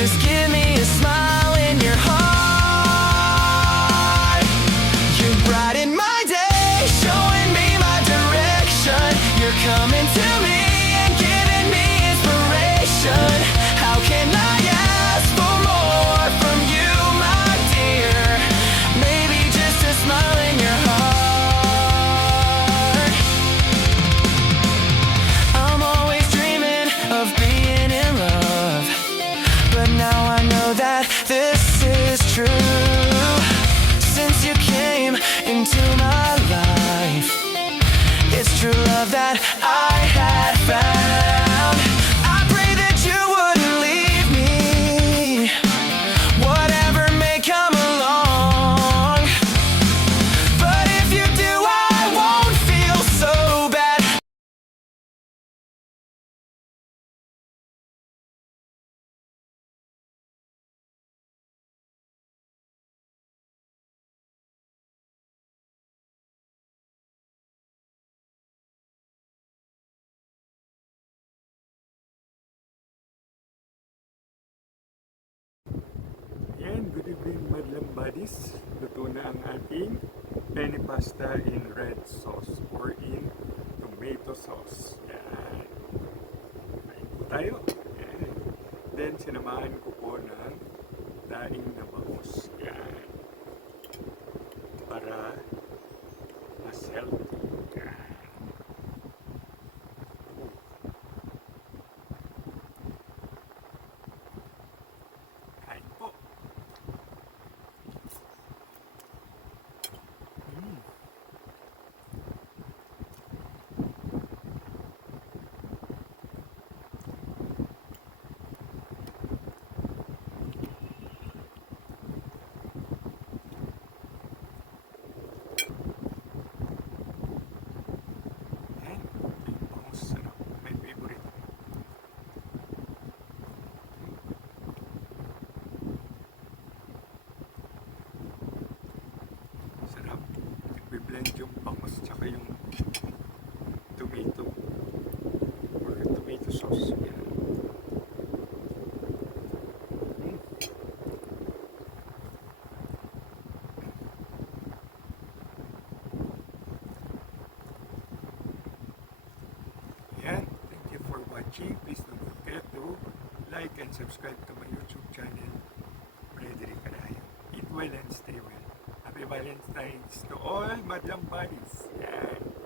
Just give me a smile in your heart. You brighten my day, showing me my direction. You're coming to me and giving me inspiration. How can I ask for more from you, my dear? Maybe just a smile in your heart. I'm always dreaming of being in love, but now I know that this is true. Since you came into my life, it's true love that I had found. I pray that you wouldn't leave me, whatever may come along. But if you do, I won't feel so bad. Yan, good evening madlang buddies. Luto na ang ating penne pasta in red sauce or in tomato sauce. Yan. Kain po tayo. Yan. Then, sinamahan ko po ng daing na bangus. Yan. Para mas healthy. Yan. Kain po. Yan. Yung bangus, ano, my favorite. Sarap. Nagbe-blend yung bangus tsaka yung tomato or tomato sauce. Yan. Mm. Yan. Thank you for watching. Please don't forget to like and subscribe to my YouTube channel, Frederick Carayo. Eat well and stay well. Happy Valentine's to all madlang buddies. Yan.